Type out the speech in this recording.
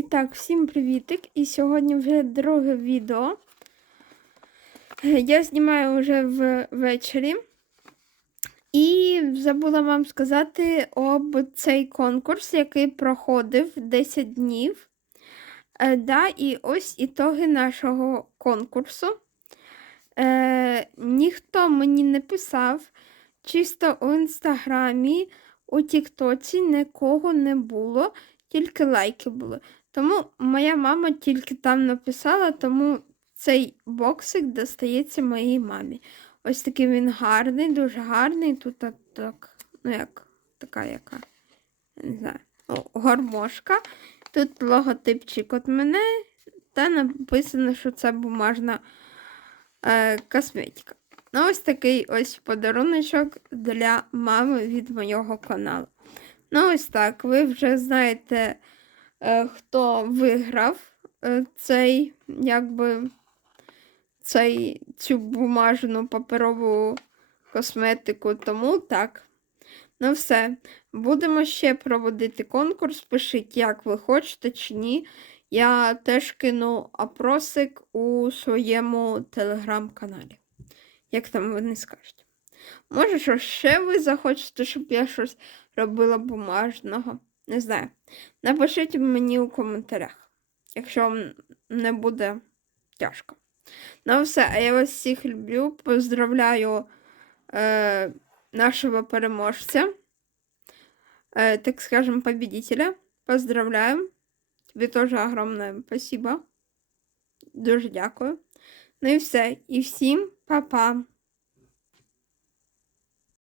І так, всім привітик! І сьогодні вже друге відео. Е, Я знімаю вже ввечері. І забула вам сказати об цей конкурс, який проходив 10 днів. Е, да, і ось ітоги нашого конкурсу. Е, ніхто мені не писав, чисто у інстаграмі, у Тіктоці нікого не було, тільки лайки були. Тому моя мама тільки там написала, тому цей боксик достається моїй мамі. Ось такий він гарний, дуже гарний. Тут так, ну як, така яка, не знаю, о, гармошка. Тут логотипчик від мене, та написано, що це бумажна е, косметика. Ну, ось такий ось подаруночок для мами від моєго каналу. Ну, ось так. Ви вже знаєте, хто виграв е, цей, якби, цей, цю бумажну паперову косметику. Тому так. Ну, все. Будемо ще проводити конкурс. Пишіть, як ви хочете чи ні. Я теж кину опросик у своєму телеграм-каналі. Як там вони скажуть. Може, що ще ви захочете, щоб я щось робила бумажного? Не знаю. Напишіть мені у коментарях, якщо вам не буде тяжко. Ну, все, а я вас всіх люблю. Поздравляю е, нашого переможця, е, так скажем, победителя. Поздравляю. Тобі теж огромне спасибо. Дуже дякую. Ну і все. І всім па-па.